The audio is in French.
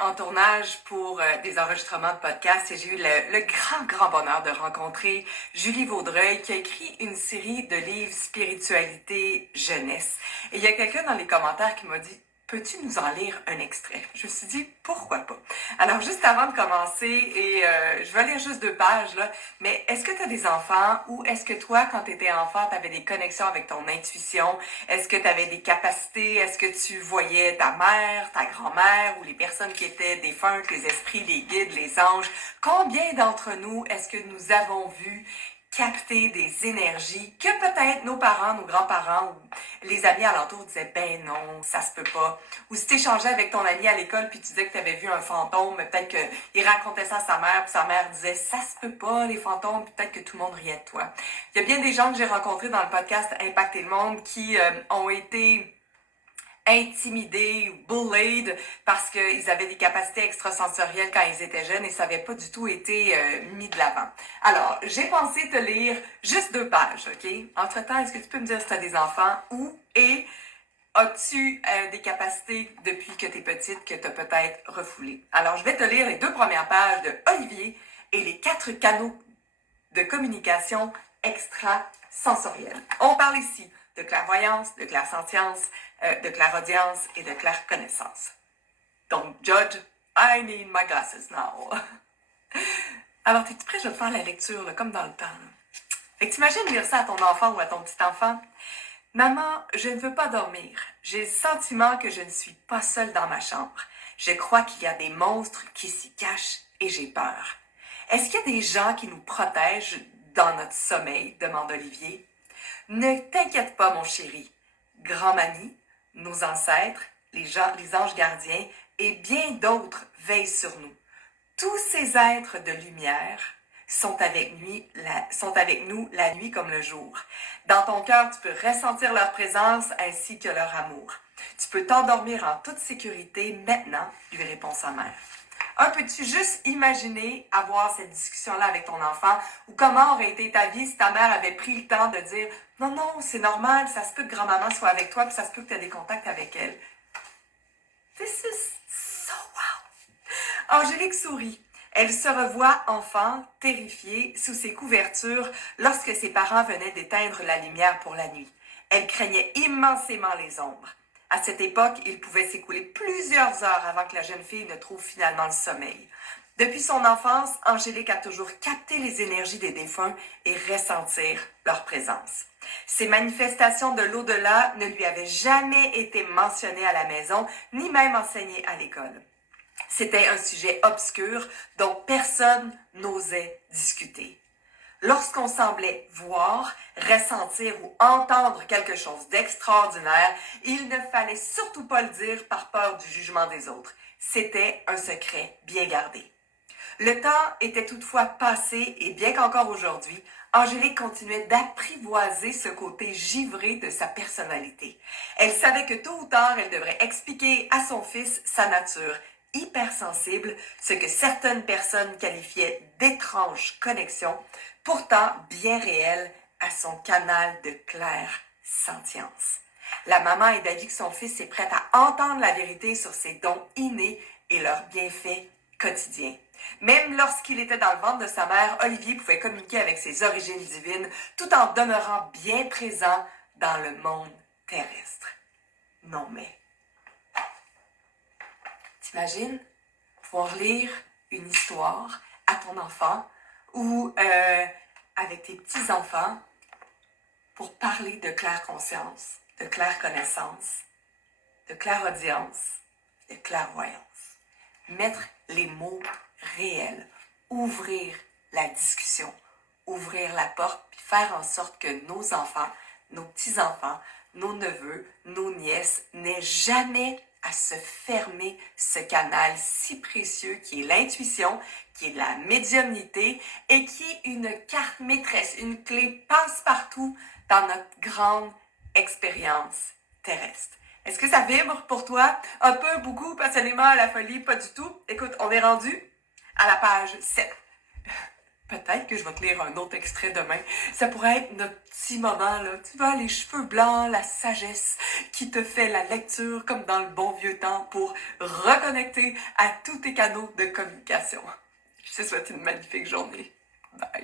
En tournage pour des enregistrements de podcasts et j'ai eu le grand bonheur de rencontrer Julie Vaudreuil qui a écrit une série de livres spiritualité jeunesse. Et il y a quelqu'un dans les commentaires qui m'a dit « Peux-tu nous en lire un extrait? » Je me suis dit « Pourquoi pas? » Alors juste avant de commencer, je vais lire juste 2 pages là, mais est-ce que tu as des enfants ou est-ce que toi, quand tu étais enfant, tu avais des connexions avec ton intuition? Est-ce que tu avais des capacités? Est-ce que tu voyais ta mère, ta grand-mère ou les personnes qui étaient défuntes, les esprits, les guides, les anges? Combien d'entre nous est-ce que nous avons vu capter des énergies que peut-être nos parents, nos grands-parents ou les amis alentours disaient « Ben non, ça se peut pas ». Ou si t'échangeais avec ton ami à l'école puis tu disais que tu avais vu un fantôme, mais peut-être qu'il racontait ça à sa mère puis sa mère disait « Ça se peut pas les fantômes », puis peut-être que tout le monde riait de toi. Il y a bien des gens que j'ai rencontrés dans le podcast Impacter le monde qui ont été intimidés ou bullied parce qu'ils avaient des capacités extrasensorielles quand ils étaient jeunes et ça n'avait pas du tout été mis de l'avant. Alors, j'ai pensé te lire juste 2 pages, OK? Entre-temps, est-ce que tu peux me dire si tu as des enfants et as-tu des capacités depuis que tu es petite que tu as peut-être refoulées? Alors, je vais te lire les 2 premières pages de Olivier et les 4 canaux de communication extrasensorielle. On parle ici de clairvoyance, de clairsentience, de clairaudience et de clairconnaissance. Don't judge, I need my glasses now. Alors, t'es-tu prêt? Je vais te faire la lecture, là, comme dans le temps. Là. Fait que t'imagines lire ça à ton enfant ou à ton petit enfant? Maman, je ne veux pas dormir. J'ai le sentiment que je ne suis pas seule dans ma chambre. Je crois qu'il y a des monstres qui s'y cachent et j'ai peur. Est-ce qu'il y a des gens qui nous protègent dans notre sommeil? Demande Olivier. Ne t'inquiète pas, mon chéri. Grand-mamie, nos ancêtres, les anges gardiens et bien d'autres veillent sur nous. Tous ces êtres de lumière sont avec nous la nuit comme le jour. Dans ton cœur, tu peux ressentir leur présence ainsi que leur amour. Tu peux t'endormir en toute sécurité maintenant, lui répond sa mère. Peux-tu juste imaginer avoir cette discussion-là avec ton enfant ou comment aurait été ta vie si ta mère avait pris le temps de dire « Non, non, c'est normal, ça se peut que grand-maman soit avec toi puis ça se peut que tu aies des contacts avec elle. » This is so wow! Angélique sourit. Elle se revoit enfant, terrifiée, sous ses couvertures, lorsque ses parents venaient d'éteindre la lumière pour la nuit. Elle craignait immensément les ombres. À cette époque, il pouvait s'écouler plusieurs heures avant que la jeune fille ne trouve finalement le sommeil. Depuis son enfance, Angélique a toujours capté les énergies des défunts et ressentir leur présence. Ces manifestations de l'au-delà ne lui avaient jamais été mentionnées à la maison, ni même enseignées à l'école. C'était un sujet obscur dont personne n'osait discuter. Lorsqu'on semblait voir, ressentir ou entendre quelque chose d'extraordinaire, il ne fallait surtout pas le dire par peur du jugement des autres. C'était un secret bien gardé. Le temps était toutefois passé et bien qu'encore aujourd'hui, Angélique continuait d'apprivoiser ce côté givré de sa personnalité. Elle savait que tôt ou tard, elle devrait expliquer à son fils sa nature hypersensible, ce que certaines personnes qualifiaient d'étranges connexions, pourtant bien réelles à son canal de clair-sentience. La maman est d'avis que son fils est prêt à entendre la vérité sur ses dons innés et leurs bienfaits quotidiens. Même lorsqu'il était dans le ventre de sa mère, Olivier pouvait communiquer avec ses origines divines tout en demeurant bien présent dans le monde terrestre. Non mais, t'imagines pouvoir lire une histoire à ton enfant ou avec tes petits-enfants pour parler de claire-conscience, de claire-connaissance, de clairaudience, de clairvoyance. Mettre les mots réels, ouvrir la discussion, ouvrir la porte, puis faire en sorte que nos enfants, nos petits-enfants, nos neveux, nos nièces n'aient jamais à se fermer ce canal si précieux qui est l'intuition, qui est de la médiumnité et qui est une carte maîtresse, une clé passe-partout dans notre grande expérience terrestre. Est-ce que ça vibre pour toi? Un peu, beaucoup, passionnément, à la folie? Pas du tout. Écoute, on est rendu à la page 7. Peut-être que je vais te lire un autre extrait demain. Ça pourrait être notre petit moment, là. Tu vois, les cheveux blancs, la sagesse qui te fait la lecture comme dans le bon vieux temps pour reconnecter à tous tes canaux de communication. Je te souhaite une magnifique journée. Bye.